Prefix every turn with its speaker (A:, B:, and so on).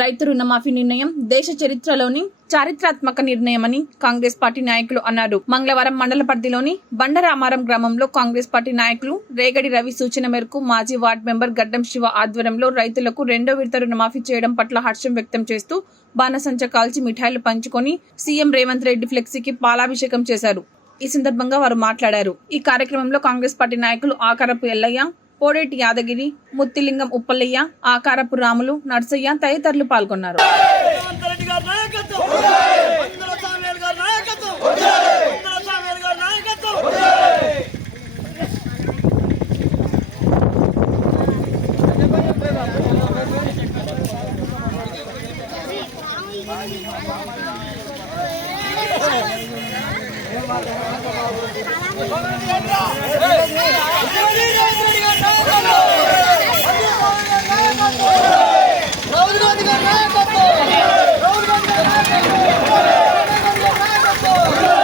A: రైతు రుణమాఫీ నిర్ణయం దేశ చరిత్రలోని చారిత్రాత్మక నిర్ణయమని కాంగ్రెస్ పార్టీ నాయకులు అన్నారు. మంగళవారం మండల పరిధిలోని బండరామారం గ్రామంలో కాంగ్రెస్ పార్టీ నాయకులు రేగడి రవి సూచన మేరకు మాజీ వార్డు మెంబర్ గడ్డం శివ ఆధ్వర్యంలో రైతులకు రెండో విడత రుణమాఫీ చేయడం పట్ల హర్షం వ్యక్తం చేస్తూ బాణసంచ కాల్చి మిఠాయిలు పంచుకొని సీఎం రేవంత్ రెడ్డి ఫ్లెక్సీకి పాలాభిషేకం చేశారు. ఈ సందర్భంగా వారు మాట్లాడారు. ఈ కార్యక్రమంలో కాంగ్రెస్ పార్టీ నాయకులు ఆకారపు ఎల్లయ్య పోడేటి యాదగిరి ముత్తిలింగం ఉప్పలయ్య ఆకారపు రాములు నర్సయ్య తదితరులు పాల్గొన్నారు.